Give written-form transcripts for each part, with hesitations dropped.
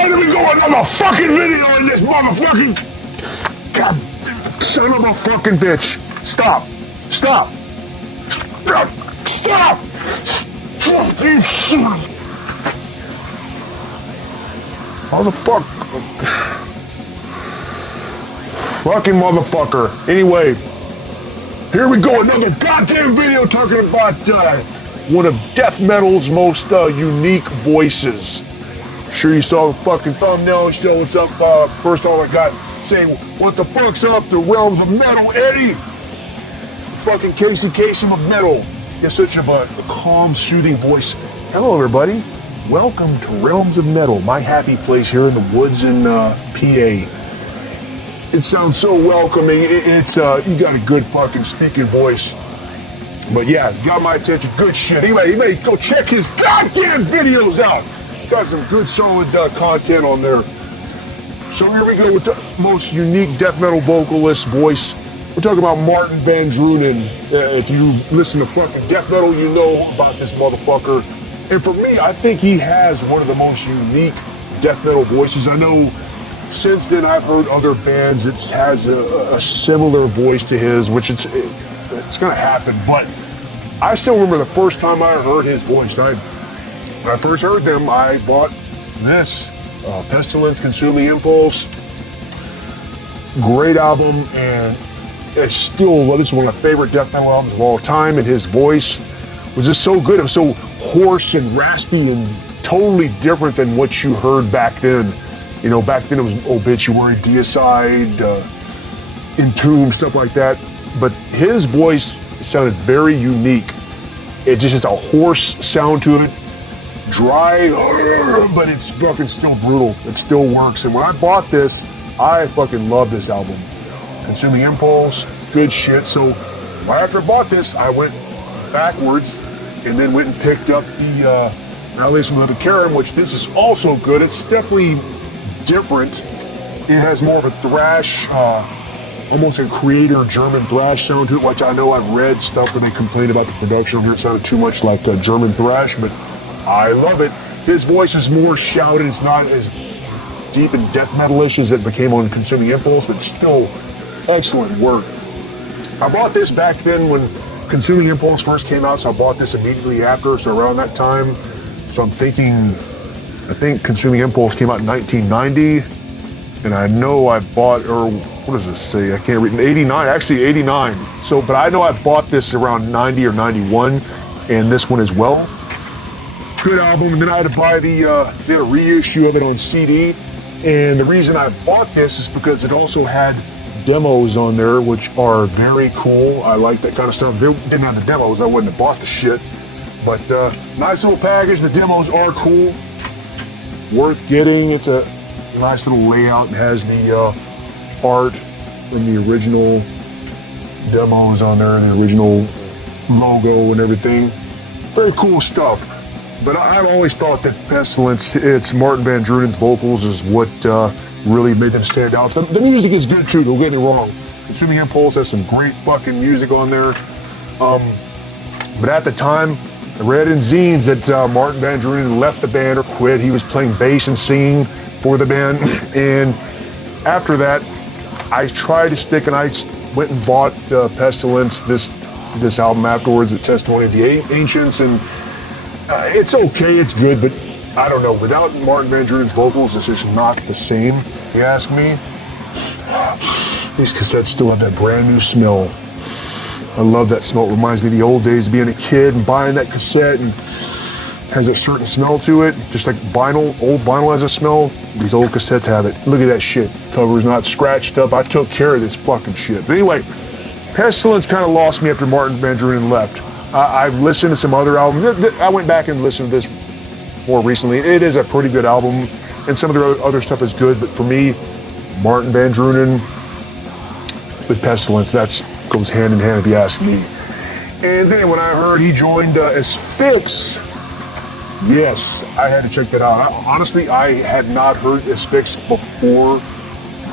why do we go another fucking video in this motherfucking... God, son of a fucking bitch. Stop. Stop. Stop. Stop. Stop, you son. Motherfucker. Fucking motherfucker. Anyway, here we go. Another goddamn video talking about one of death metal's most unique voices. Sure you saw the fucking thumbnail. Show what's up. First all I got saying, what the fuck's up? The realms of metal, Eddie. Fucking Casey Kasem of metal. He has such a calm, soothing voice. Hello, everybody. Welcome to Realms of Metal, my happy place here in the woods in PA. It sounds so welcoming. It's you got a good fucking speaking voice. But yeah, got my attention. Good shit. Anybody go check his goddamn videos out. Got some good solid content on there. So here we go with the most unique death metal vocalist voice. We're talking about Martin Van Drunen. If you listen to fucking death metal, you know about this motherfucker. And for me, I think he has one of the most unique death metal voices. I know since then I've heard other bands that has a similar voice to his, which it's gonna happen. But I still remember the first time I heard his voice. When I first heard them, I bought this Pestilence, Consuming Impulse. Great album, and it's still, this is one of my favorite death metal albums of all time, and his voice was just so good. It was so hoarse and raspy and totally different than what you heard back then. You know, back then it was Obituary, Deicide, Entomb, stuff like that. But his voice sounded very unique. It just has a hoarse sound to it, dry, but it's fucking still brutal. It still works. And when I bought this, I fucking love this album. Consuming Impulse, good shit. So right after I bought this, I went backwards and then went and picked up the Annihilation of the Karen, which this is also good. It's definitely different. It has more of a thrash, almost a creator German thrash sound to it, which I know I've read stuff where they complain about the production here. It sounded too much like German thrash, but I love it. His voice is more shouted. It's not as deep and death metal-ish as it became on Consuming Impulse, but still excellent work. I bought this back then when Consuming Impulse first came out, so I bought this immediately after, so around that time. So I think Consuming Impulse came out in 1990, and I know I bought, or what does this say? I can't read. 89, actually 89. So, but I know I bought this around 90 or 91, and this one as well. Good album. And then I had to buy they had a reissue of it on CD, and the reason I bought this is because it also had demos on there, which are very cool. I like that kind of stuff. If it didn't have the demos, I wouldn't have bought the shit. But nice little package. The demos are cool, worth getting. It's a nice little layout. It has the art from the original demos on there, the original logo and everything. Very cool stuff. But I've always thought that Pestilence, it's Martin Van Drunen's vocals is what really made them stand out. The music is good too, don't get me wrong. Consuming Impulse has some great fucking music on there. But at the time, I read in zines that Martin Van Drunen left the band or quit. He was playing bass and singing for the band. And after that, I tried to stick, and I went and bought Pestilence, this album afterwards, The Testimony of the Ancients, and it's okay, it's good, but I don't know. Without Martin Van Drunen's vocals, it's just not the same, if you ask me. These cassettes still have that brand new smell. I love that smell. It reminds me of the old days, being a kid and buying that cassette, and has a certain smell to it, just like vinyl. Old vinyl has a smell. These old cassettes have it. Look at that shit. Cover's not scratched up. I took care of this fucking shit. But anyway, Pestilence kind of lost me after Martin Van Drunen left. I've listened to some other albums. I went back and listened to this more recently. It is a pretty good album, and some of the other stuff is good, but for me, Martin Van Drunen with Pestilence, that goes hand in hand if you ask me. And then when I heard he joined Asphyx, yes, I had to check that out. Honestly, I had not heard Asphyx before.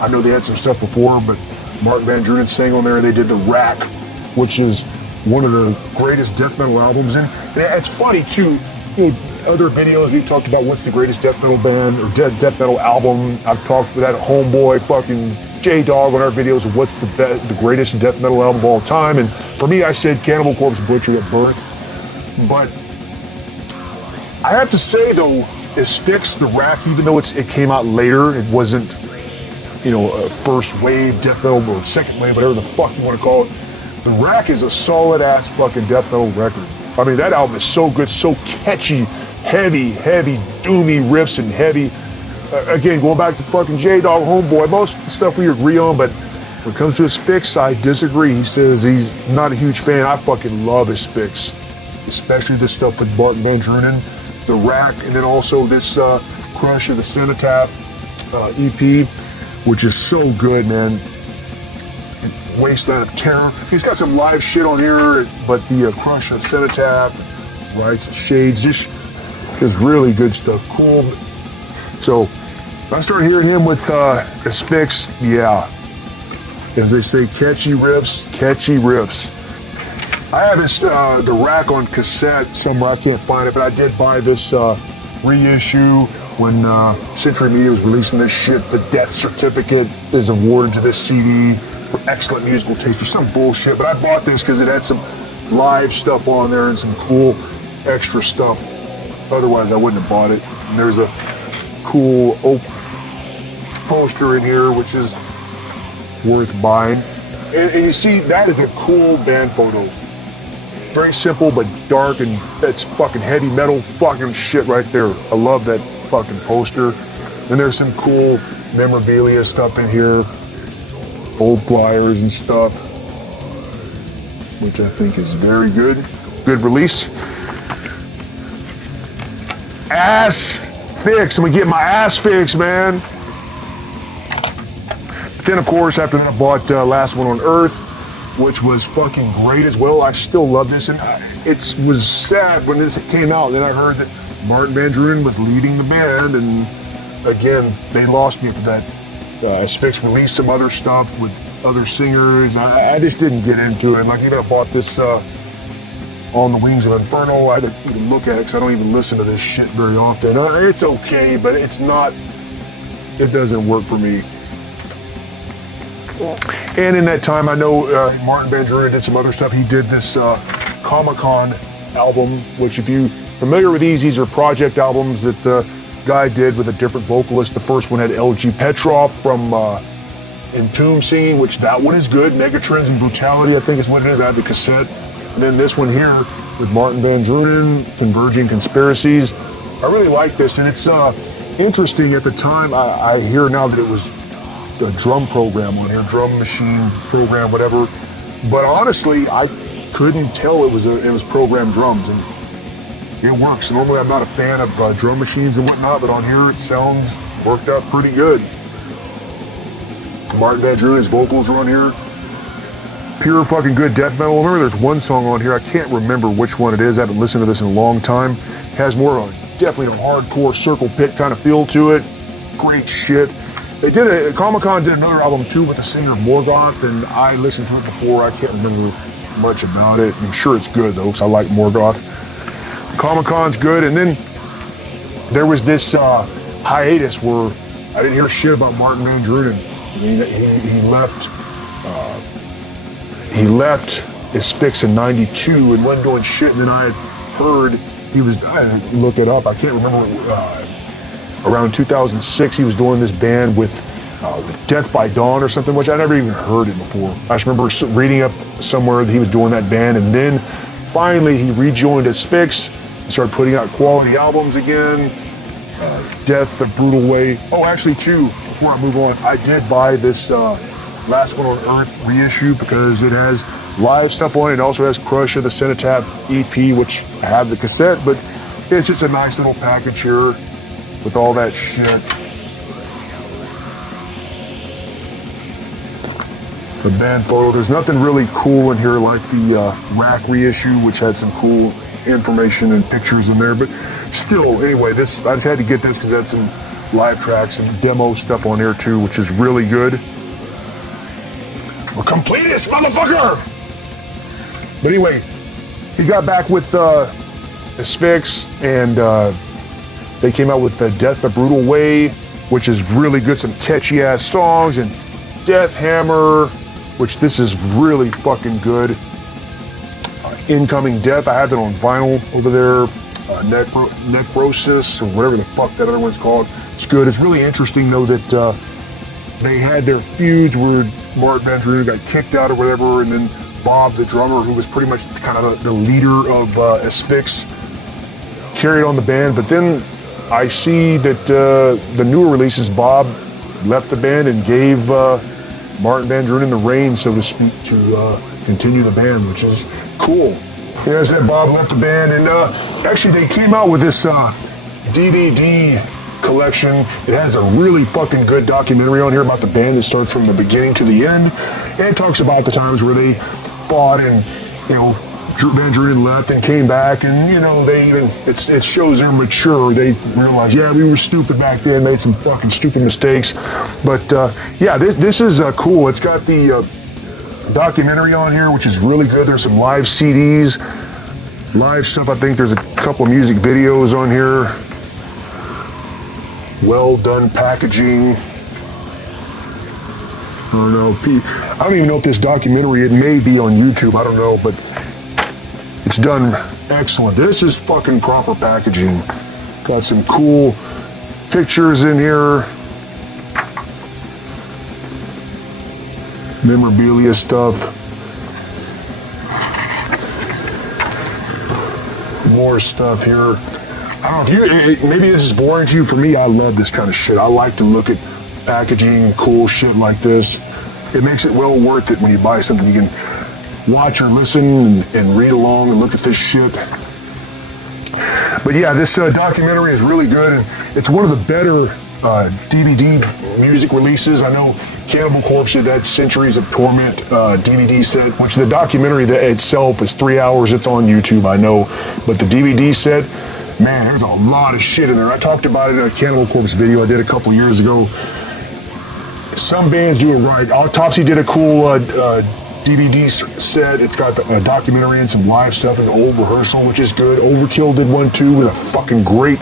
I know they had some stuff before, but Martin Van Drunen sang on there. They did The Rack, which is one of the greatest death metal albums. And it's funny too, you know, other videos, we talked about what's the greatest death metal band or death metal album. I've talked with that homeboy, fucking J-Dog, on our videos of what's the greatest death metal album of all time. And for me, I said Cannibal Corpse Butchered at birth. But I have to say, though, Asphyx, the Rack, even though it came out later, it wasn't, you know, a first wave death metal or second wave, whatever the fuck you want to call it. The Rack is a solid-ass fucking death metal record. I mean, that album is so good, so catchy, heavy, doomy riffs and heavy. Again, going back to fucking J-Dog homeboy, most of the stuff we agree on, but when it comes to Asphyx, I disagree. He says he's not a huge fan. I fucking love Asphyx, especially this stuff with Martin Van Drunen, the Rack, and then also this Crush of the Cenotaph EP, which is so good, man. Wasteland of Terror. He's got some live shit on here, but the Crush of Cenotaph, Rites of Shades, just is really good stuff. Cool. So I started hearing him with Asphyx. Yeah, as they say, catchy riffs. I have this the Rack on cassette somewhere. I can't find it, but I did buy this reissue when Century Media was releasing this shit. The Death Certificate is awarded to this CD. Excellent musical taste or some bullshit, but I bought this because it had some live stuff on there and some cool extra stuff. Otherwise, I wouldn't have bought it. And there's a cool oak poster in here, which is worth buying. And you see, that is a cool band photo. Very simple, but dark, and that's fucking heavy metal fucking shit right there. I love that fucking poster. And there's some cool memorabilia stuff in here. Old flyers and stuff, which I think is very good. Good release. Asphyx. I'm gonna get my ass fixed, man. Then, of course, after that, I bought Last One on Earth, which was fucking great as well. I still love this, and it was sad when this came out. Then I heard that Martin Van Drunen was leading the band, and again, they lost me for that. Asphyx released some other stuff with other singers. I just didn't get into it. Like, even I bought this On the Wings of Inferno. I didn't even look at it because I don't even listen to this shit very often. It's okay, but it's not, it doesn't work for me. And in that time, I know Martin Van Drunen did some other stuff. He did this Comic-Con album, which, if you're familiar with these are project albums that the guy did with a different vocalist. The first one had LG Petrov from Entomb singing, which that one is good. Megatrends and Brutality, I think is what it is. I have the cassette. And then this one here with Martin Van Drunen, Converging Conspiracies. I really like this, and it's interesting. At the time, I hear now that it was a drum program on here, drum machine program, whatever. But honestly, I couldn't tell it was programmed drums, and it works. Normally, I'm not a fan of drum machines and whatnot, but on here it sounds worked out pretty good. Martin Van Drunen's vocals are on here. Pure fucking good death metal. Remember, there's one song on here, I can't remember which one it is. I haven't listened to this in a long time. It has more of a, definitely a hardcore Circle Pit kind of feel to it. Great shit. They did Comic-Con did another album too with the singer Morgoth, and I listened to it before. I can't remember much about it. I'm sure it's good though, because I like Morgoth. Comic-Con's good, and then there was this hiatus where I didn't hear shit about Martin Van Drunen. He left Asphyx in '92 and wasn't doing shit, and then I had heard I looked it up, I can't remember, around 2006 he was doing this band with Death by Dawn or something, which I never even heard it before. I just remember reading up somewhere that he was doing that band, and then finally he rejoined Asphyx and started putting out quality albums again. Death the Brutal Way. Oh, actually, too, before I move on, I did buy this Last One on Earth reissue because it has live stuff on it. It also has Crush of the Cenotaph EP, which I have the cassette, but it's just a nice little package here with all that shit. The band photo. There's nothing really cool in here like the Rack reissue, which had some cool information and pictures in there, but still, anyway, I just had to get this because it had some live tracks and demo stuff on here too, which is really good. We're completist, motherfucker! But anyway, he got back with Asphyx, and they came out with the Death the Brutal Way, which is really good, some catchy ass songs, and Death Hammer, which this is really fucking good. Incoming Death, I have it on vinyl over there. Necrosis, or whatever the fuck that other one's called. It's good. It's really interesting though that they had their feuds where Martin Van Drunen got kicked out or whatever, and then Bob, the drummer, who was pretty much kind of the leader of Asphyx, carried on the band. But then I see that the newer releases, Bob left the band and gave Martin Van Drunen the reins, so to speak, to continue the band, which is cool. Yeah, as that Bob left the band, and actually they came out with this DVD collection. It has a really fucking good documentary on here about the band that starts from the beginning to the end, and it talks about the times where they fought and, you know, Van Drunen left and came back, and, you know, they even, it shows they're mature. They realize, yeah, we were stupid back then, made some fucking stupid mistakes, but yeah, this is cool. It's got the documentary on here, which is really good. There's some live CDs, live stuff. I think there's a couple of music videos on here. Well done packaging. I don't know. I don't even know if this documentary, it may be on YouTube. I don't know, but it's done excellent. This is fucking proper packaging. Got some cool pictures in here. Memorabilia stuff. More stuff here. I don't know if you, maybe this is boring to you. For me, I love this kind of shit. I like to look at packaging and cool shit like this. It makes it well worth it when you buy something. You can watch or listen and read along and look at this shit. But yeah, this documentary is really good, and it's one of the better DVD music releases. I know Cannibal Corpse did that Centuries of Torment DVD set, which the documentary itself is 3 hours. It's on YouTube, I know. But the DVD set, man, there's a lot of shit in there. I talked about it in a Cannibal Corpse video I did a couple years ago. Some bands do it right. Autopsy did a cool DVD set. It's got a documentary and some live stuff and old rehearsal, which is good. Overkill did one too with a fucking great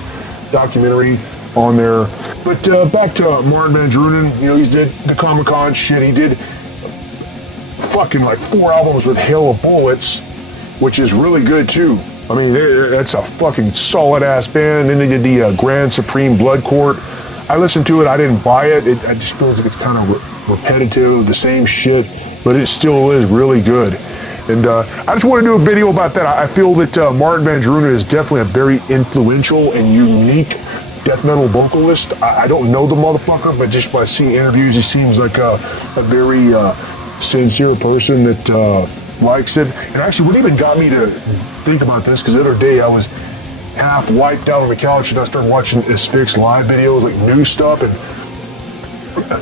documentary on there. But back to Martin Van Drunen, you know, he did the Comic-Con shit. He did fucking like 4 albums with Hail of Bullets, which is really good too. I mean, that's a fucking solid ass band. And then they did the Grand Supreme Blood Court. I listened to it. I didn't buy it. I just feels like it's kind of repetitive, the same shit, but it still is really good. And I just want to do a video about that. I feel that Martin Van Drunen is definitely a very influential and unique death metal vocalist. I don't know the motherfucker, but just by seeing interviews, he seems like a very sincere person that likes it. And actually, what even got me to think about this, because the other day I was half wiped out on the couch and I started watching Asphyx live videos, like new stuff, and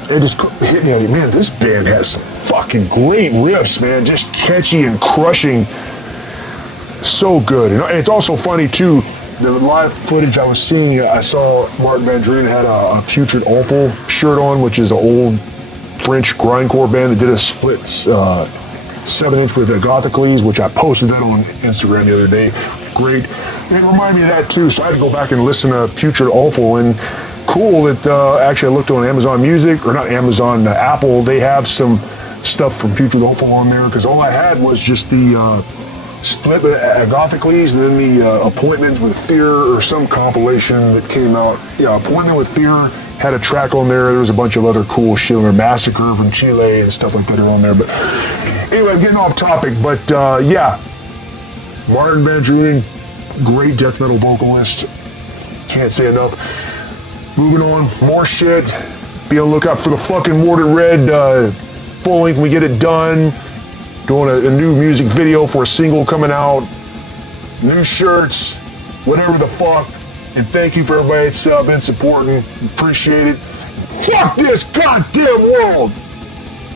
it just hit me like, man, this band has some fucking great riffs, man, just catchy and crushing. So good. And it's also funny too, the live footage I was seeing, I saw Martin Van Drunen had a Putrid Awful shirt on, which is an old French grindcore band that did a split 7-inch with Gothicles, which I posted that on Instagram the other day. Great. It reminded me of that too, so I had to go back and listen to Putrid Awful, and cool that actually I looked on Amazon Music, or not Amazon, Apple, they have some stuff from Putrid Awful on there, because all I had was just the split Gothicles, and then the Appointments with Fear, or some compilation that came out. Yeah, Appointment with Fear had a track on there. There was a bunch of other cool shit on there, Massacre from Chile and stuff like that are on there. But anyway, I'm getting off topic, but yeah, Martin Van Drunen, great death metal vocalist. Can't say enough. Moving on, more shit. Be on the lookout for the fucking Rhed full length when we get it done. Doing a new music video for a single coming out. New shirts, whatever the fuck. And thank you for everybody that's been supporting. Appreciate it. Fuck this goddamn world!